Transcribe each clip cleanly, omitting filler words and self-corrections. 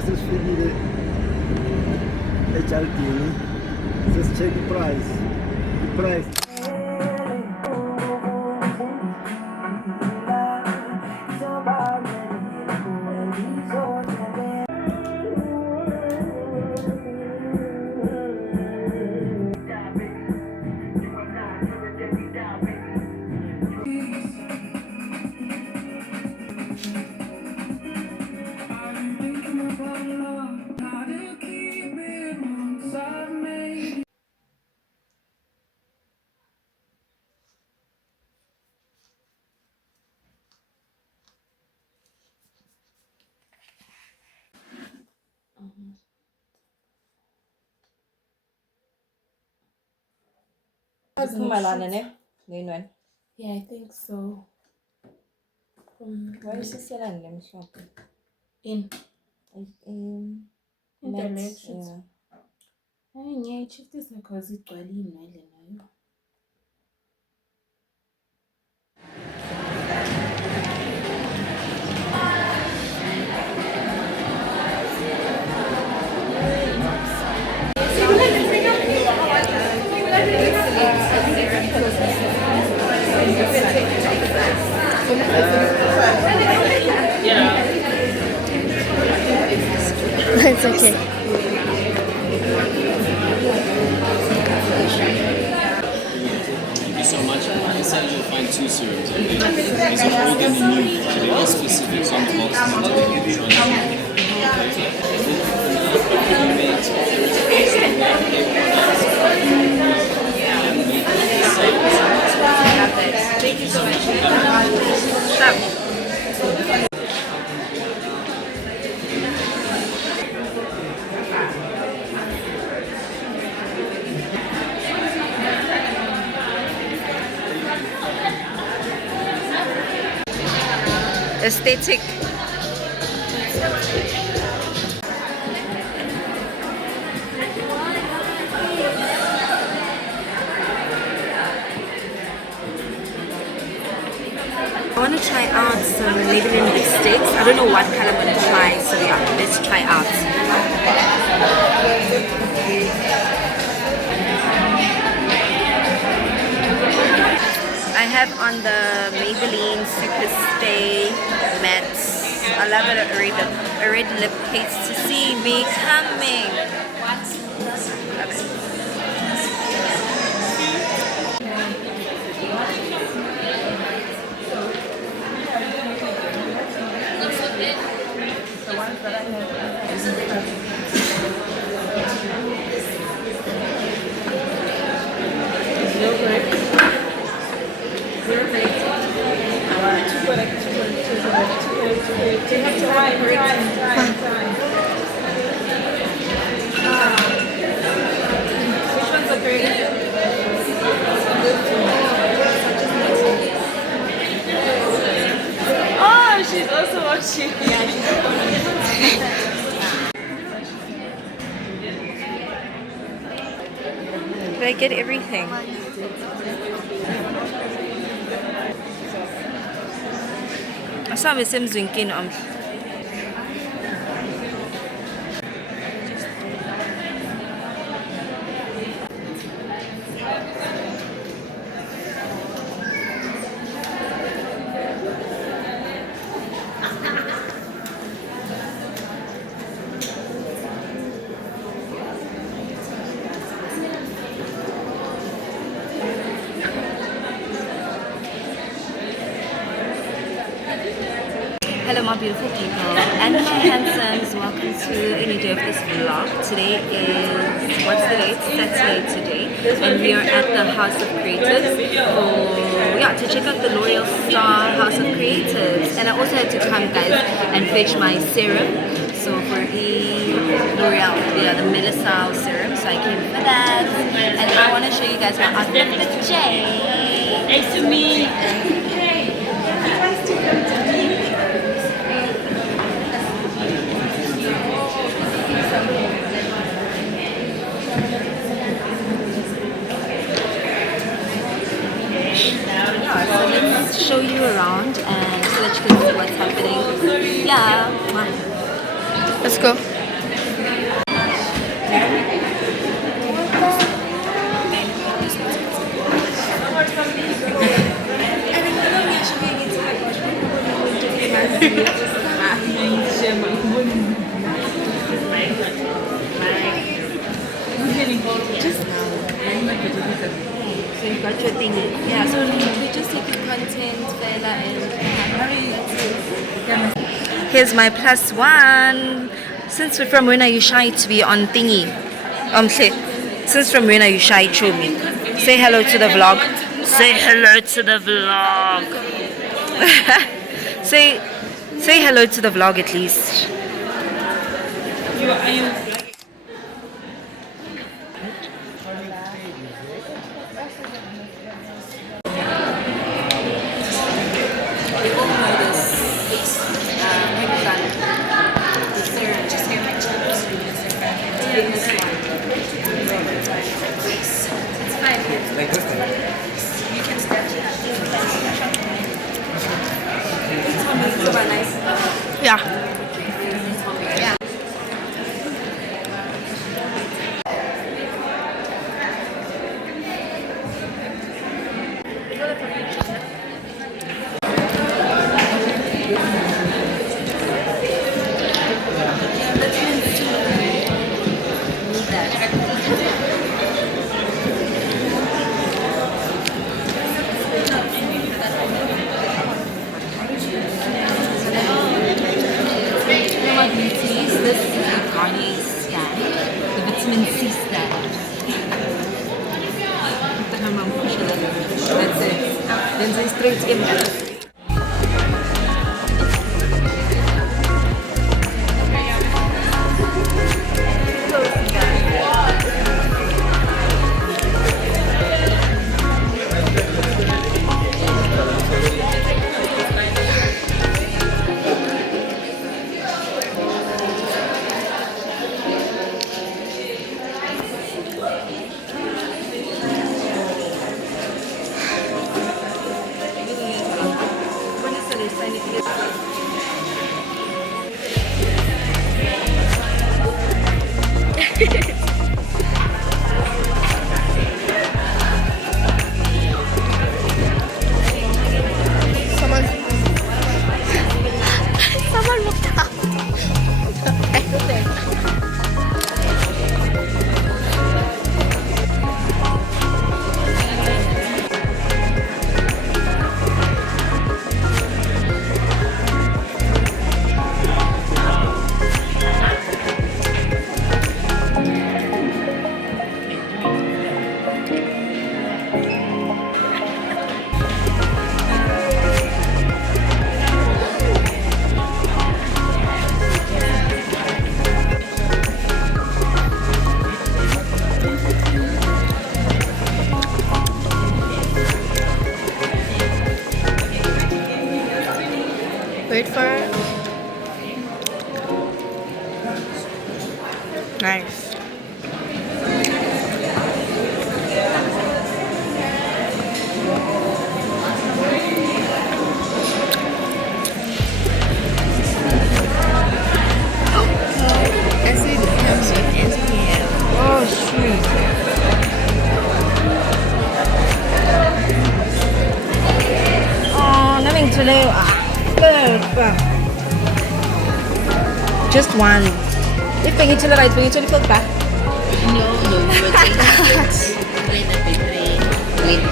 sesifikile ejardini sesi-check i-price. Malana ne? Ngayon one. Yeah, I think so. Where is this selling them shop? In Max, Elections. yeah. Hayi ngiyayitshiftisa because igcwele iy'nwele nayo. It's okay. Thank you so much. Inside you'll find two serums. Okay? There's an old and a new. So they're all specific. Some talks to the Thank you so much. Stop. Aesthetic. I want to try out some Maybelline lipsticks. I don't know what color I'm going to try, so yeah, let's try out. I have on the Maybelline Super Stay Matte. I love it, a red lip paste to see me coming. Love it. Oh, she's also watching. Yeah, she's Did I get everything? Asabe semzwinkini omhle. Hello my beautiful people and my handsomes, welcome to a new day of this vlog. Today is, what's the date? Saturday today, and we are at the House of Creatives to check out the L'Oreal Star House of Creatives. And I also had to come guys and fetch my serum, so for the L'Oreal, the Melissa serum, so I came for that. And I want to show you guys my outfit with Jay. Next to me. So let's show you around and so that you can see what's happening. Yeah. Let's go. So you got your thingy. Yeah, so we just take the content, Fela, and here's my +1. Since we're from Marina, you shy to be on thingy. Since from Marina, you shy to me. Say hello to the vlog. Say hello to the vlog. say hello to the vlog at least. Yeah. This is the Garnier stand, the vitamin C stand. That's it. Then say straight in. Someone looked up. Wait for it. Nice. Oh, sweet. Oh, naming tuloy. Just one. If pengen to the right, pengen to the back. No, you will take it little bit with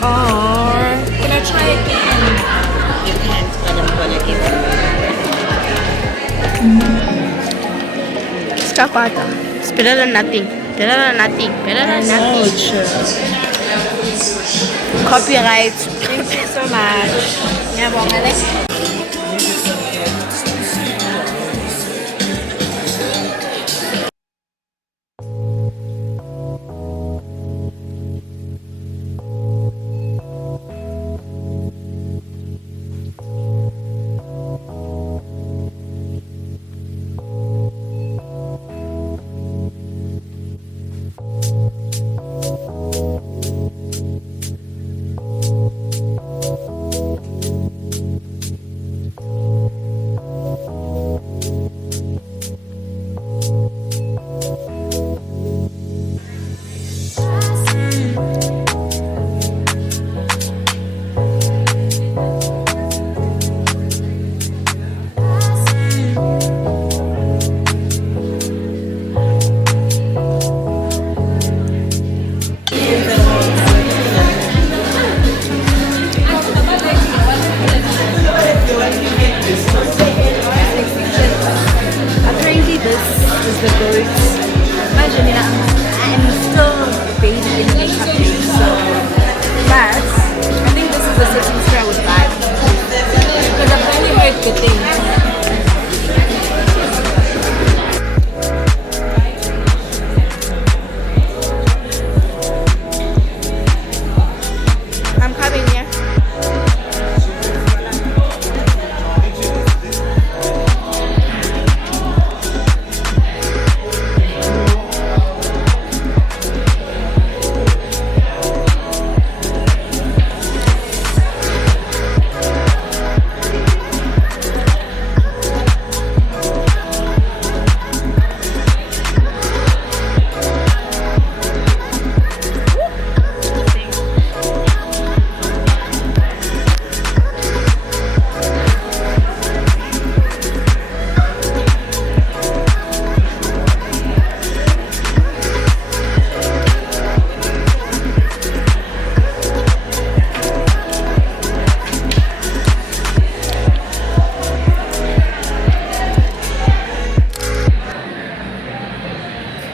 Oh, can I try again? you can't, but I'm gonna give you. It's kakata. It's better than nothing. Better than nothing. Better than nothing. Copyright. Thank you so much. Yeah, well, Alex. I'm still a baby in the makeup game, so but I think this is the setting spray I would buy because I've only heard good things. I'm coming, yeah.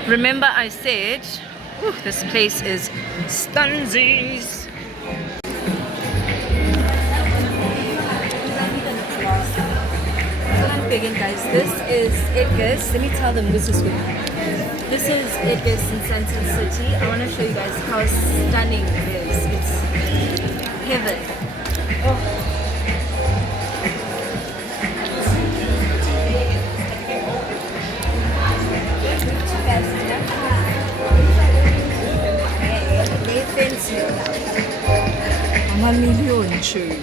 Remember I said, ooh, this place is stunsies. Again, guys, this is Edgar's. Let me tell them this is good. This is Edgar's in Santa City. I want to show you guys how stunning it is. It's heaven. Oh. I'm a million true.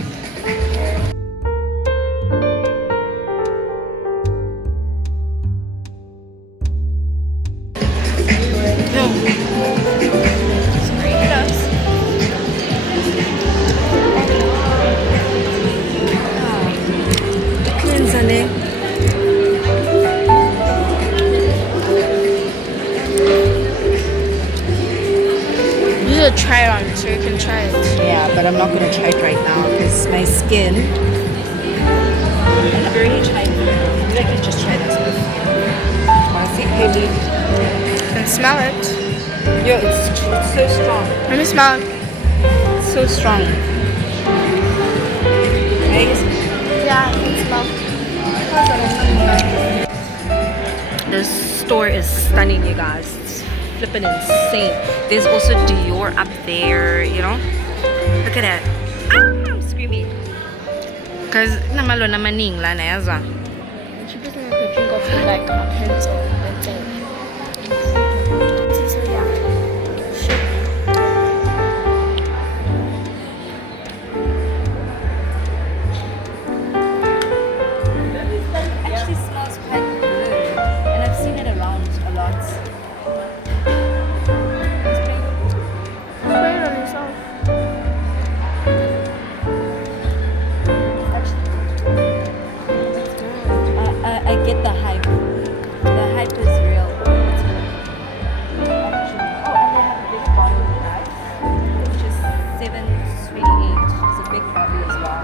Try it on so you can try it. Yeah, but I'm not gonna try it right now because my skin. I've already tried it. Maybe I can just try this one. Honestly, heavy. And smell it. Yo, it's so strong. Let me smell it. It's so strong. Right? Yeah, I can smell. This store is stunning, you guys. It's flipping insane. There's also Dior up there, you know. Look at that. Ah, I'm screaming. Cause namalo namaning la nayaza. She doesn't have to drink off the like pencil and thing. So yeah. Actually smells quite good, and I've seen it around a lot. Spray it on yourself. I get the hype. The hype is real. It's real. Actually. Oh, and they have a big bottle, right? Which is $7.28. It's a big bottle as well.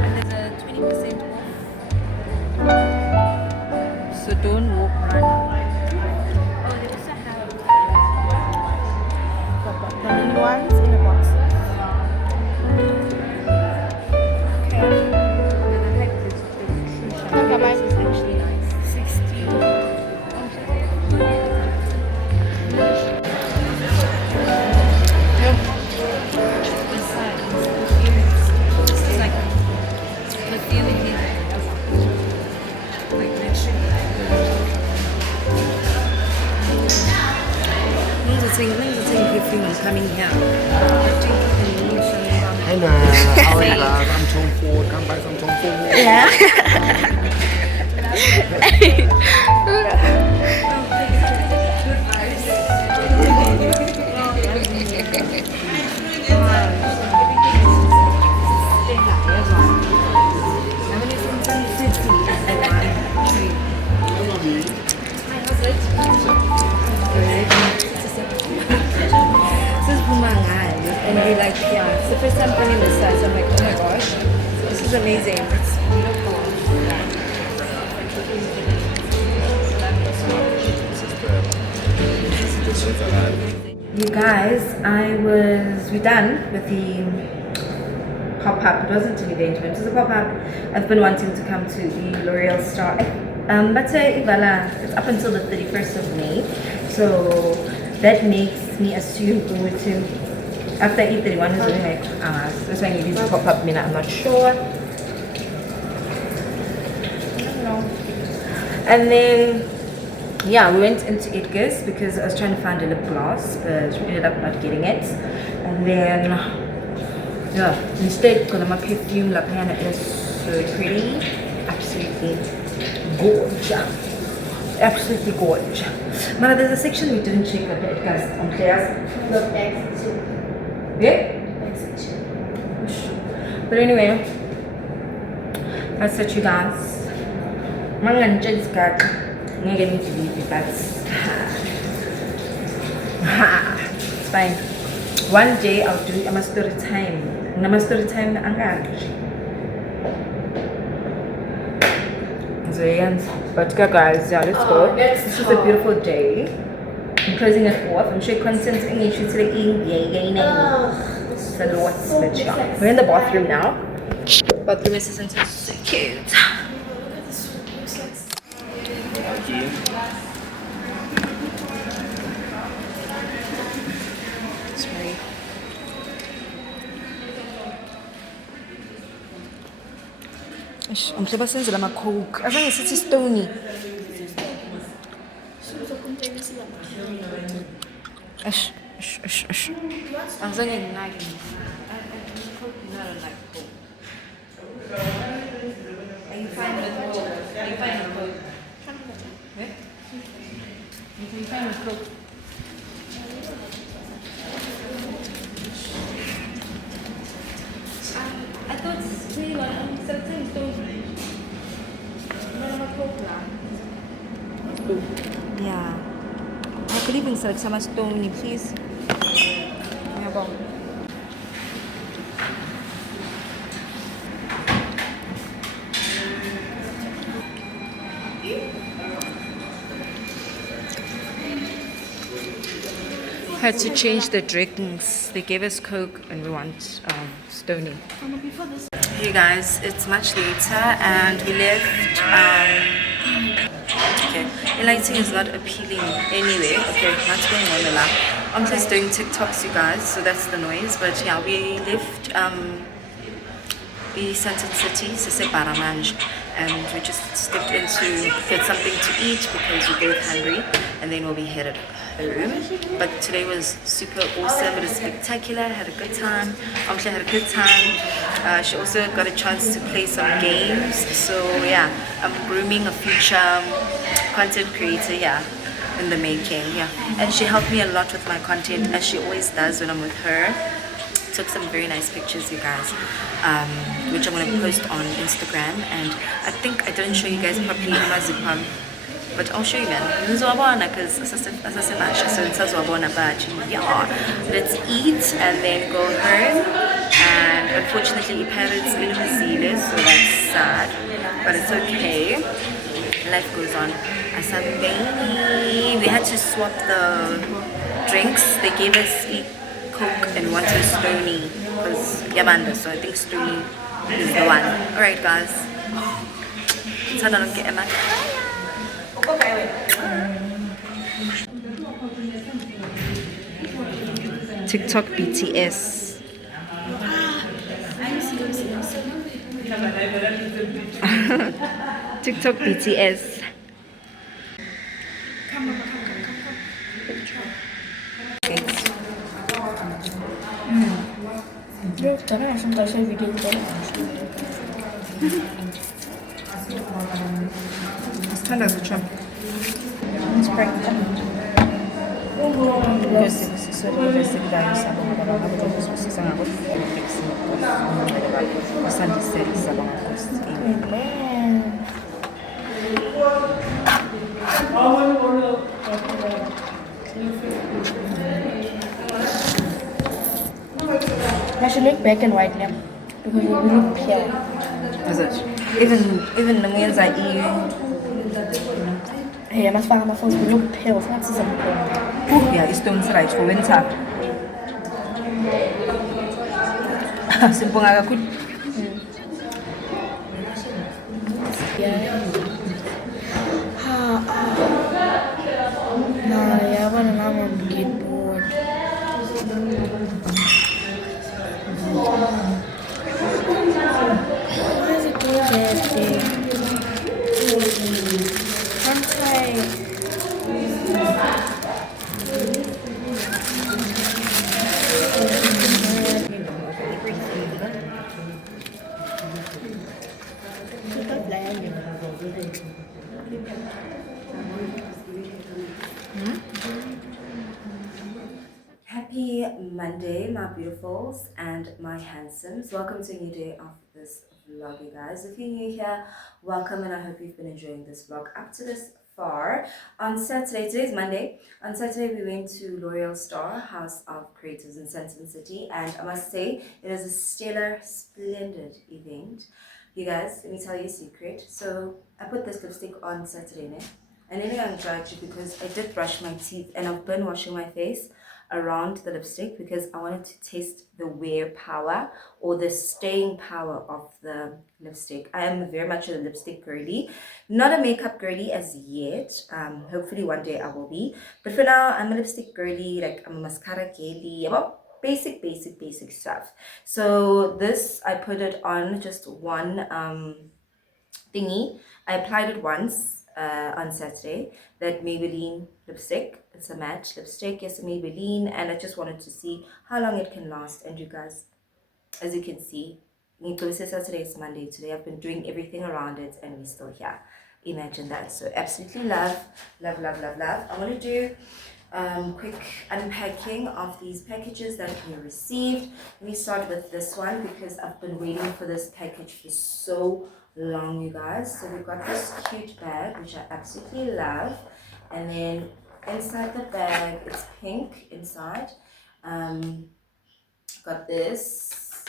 And there's a 20% off. So don't walk, run. Oh, they also have The mini ones in the boxes. Look at mine. This is actually nice. 16. This is like perfume. Like naturally. Nung the perfume is coming here. Hey now, how are you guys? I'm Tom Ford. Come back, I'm Tom Ford. And we like, yeah, it's the first time coming this size. I'm like, oh my gosh, this is amazing. It's beautiful. You guys, we're done with the pop-up. It wasn't an event, it was a pop-up. I've been wanting to come to the L'Oreal Star. But it's up until the 31st of May. So that makes me assume after E31 is only like that's why maybe it's pop-up, I'm not sure. I don't know. And then yeah, we went into Edgar's because I was trying to find a lip gloss, but we ended up not getting it. And then yeah, instead because my perfume La Piana is so pretty, absolutely gorgeous, absolutely gorgeous. But there's a section we didn't check at Edgar's on Claire's. Yeah? But anyway, that's it, you guys. I'm just got I'm gonna need to leave it, but it's fine. One day I'll do a story time. So yeah, but guys, yeah, let's go. This is a beautiful day. I'm closing it off. I'm sure content in you today. It's a lot, but yeah. We're in the bathroom now. Bathroom is so cute. Sorry. I'm supposed to have a Coke. I think it's stony. I'm saying like Coke, not like Coke. Are you fine with Coke? Are you fine with Coke? Yeah? You fine with Coke? I thought we were on something stony. Yeah. I could even select some stony, please. Yeah, bon. Had to change the drinks. They gave us Coke and we want stony. Hey guys, it's much later and we left. Okay, the lighting is not appealing anyway. Okay, not going on a lot. I'm just doing TikToks, you guys, so that's the noise. But yeah, we left the Sandton City, Sese Baramanj, and we just stepped in to get something to eat because we're both hungry, and then we'll be headed home. But today was super awesome. It was spectacular. Had a good time. Amsha had a good time. She also got a chance to play some games. So yeah, I'm grooming a future content creator. Yeah, in the making. Yeah, and she helped me a lot with my content, as she always does when I'm with her. Took some very nice pictures, you guys, which I'm going to post on Instagram. And I think I didn't show you guys properly in my Zipam, but I'll show you man. Because yeah, let's eat and then go home. And unfortunately parents in New Zealand, so that's sad, but it's okay, life goes on. We had to swap the drinks. They gave us Coke and wanted stony because Yamanda, so I think stony is the one. Alright guys, TikTok BTS. TikTok BTS. It's kind of a chump. It's practical. I should make black and white now because you're really pale. Is it? Even the meals I eat, Hey, masifaka ama-phones below kuphela singathi sizamkhona. Yeah, i-stones right for winter. Sibonga kakhulu. Nah, yabona nami I'm bored. Why is it doing that thing? I'm tired. Happy Monday, my beautifuls and my handsomes. Welcome to a new day of this vlog, you guys. If you're new here, welcome, and I hope you've been enjoying this vlog up to this far. On Saturday, today's Monday, on Saturday we went to L'Oreal Star, House of Creatives in Sandton City, and I must say it was a stellar, splendid event. You guys, let me tell you a secret. So I put this lipstick on Saturday night, and then I'm judged because I did brush my teeth and I've been washing my face around the lipstick because I wanted to test the wear power or the staying power of the lipstick. I am very much a lipstick girly, not a makeup girly as yet. Hopefully one day I will be, but for now I'm a lipstick girly. Like, I'm a mascara girly, about basic stuff. So this, I put it on just one thingy. I applied it once on Saturday, that Maybelline lipstick. It's a matte lipstick, yes, a Maybelline, and I just wanted to see how long it can last. And you guys, as you can see, Saturday is Monday. Today I've been doing everything around it and we're still here. Imagine that. So absolutely love. I'm going to do quick unpacking of these packages that we received. Let me start with this one because I've been waiting for this package for so long, you guys. So we've got this cute bag which I absolutely love, and then inside the bag it's pink inside. Got this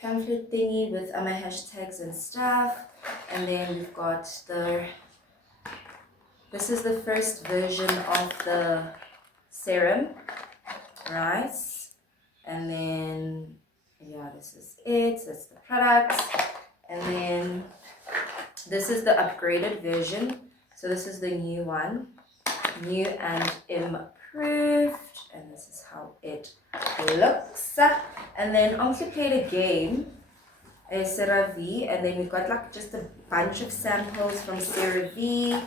pamphlet thingy with my hashtags and stuff, and then we've got this is the first version of the serum, right? And then yeah, this is it. That's the product. And then this is the upgraded version. So this is the new one, new and improved. And this is how it looks. And then I also played a game, a CeraVe, and then we've got like just a bunch of samples from CeraVe.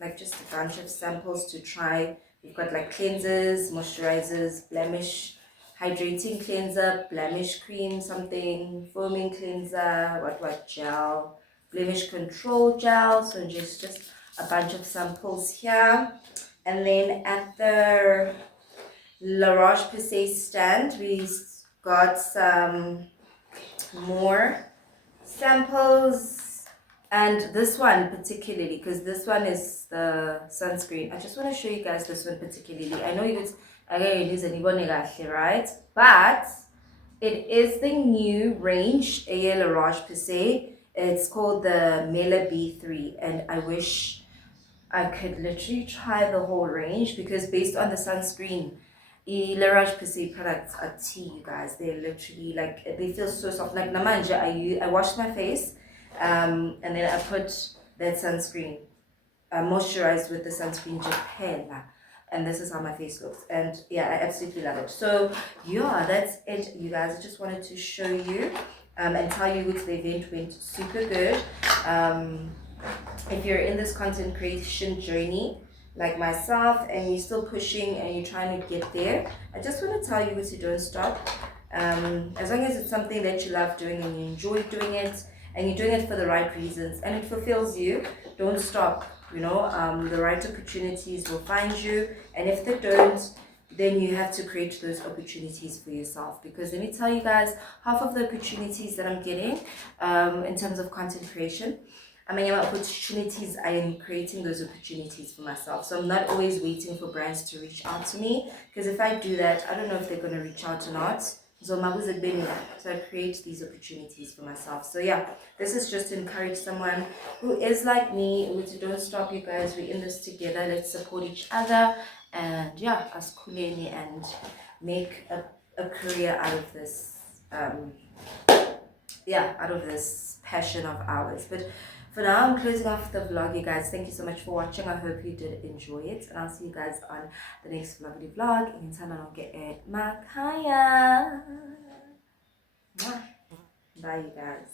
Like just a bunch of samples to try. We've got like cleansers, moisturizers, blemish hydrating cleanser, blemish cream, something, foaming cleanser, what gel, blemish control gel. So just a bunch of samples here. And then at the La Roche-Posay stand, we got some more samples. And this one particularly, because this one is the sunscreen. I just want to show you guys this one particularly. I know it's right? But it is the new range, La Roche-Posay. It's called the Mela B3, and I wish I could literally try the whole range because based on the sunscreen, La Roche-Posay products are tea, you guys. They're literally like, they feel so soft. Like Namanja, I washed my face, and then I put that sunscreen, moisturized with the sunscreen Japela. And this is how my face looks, and yeah, I absolutely love it. So yeah, that's it, you guys. I just wanted to show you and tell you which the event went super good. If you're in this content creation journey like myself and you're still pushing and you're trying to get there, I just want to tell you to don't stop. As long as it's something that you love doing and you enjoy doing it and you're doing it for the right reasons and it fulfills you, don't stop. You know, the right opportunities will find you, and if they don't, then you have to create those opportunities for yourself. Because let me tell you guys, half of the opportunities that I'm getting in terms of content creation, I mean, opportunities, I am creating those opportunities for myself. So I'm not always waiting for brands to reach out to me, because if I do that, I don't know if they're going to reach out or not. So I create these opportunities for myself. So yeah, this is just to encourage someone who is like me, which don't stop, you guys. We're in this together. Let's support each other, and yeah, us kuleni and make a career out of this. Out of this passion of ours. But for now, I'm closing off the vlog, you guys. Thank you so much for watching. I hope you did enjoy it, and I'll see you guys on the next vlog. Makaya. Bye, you guys.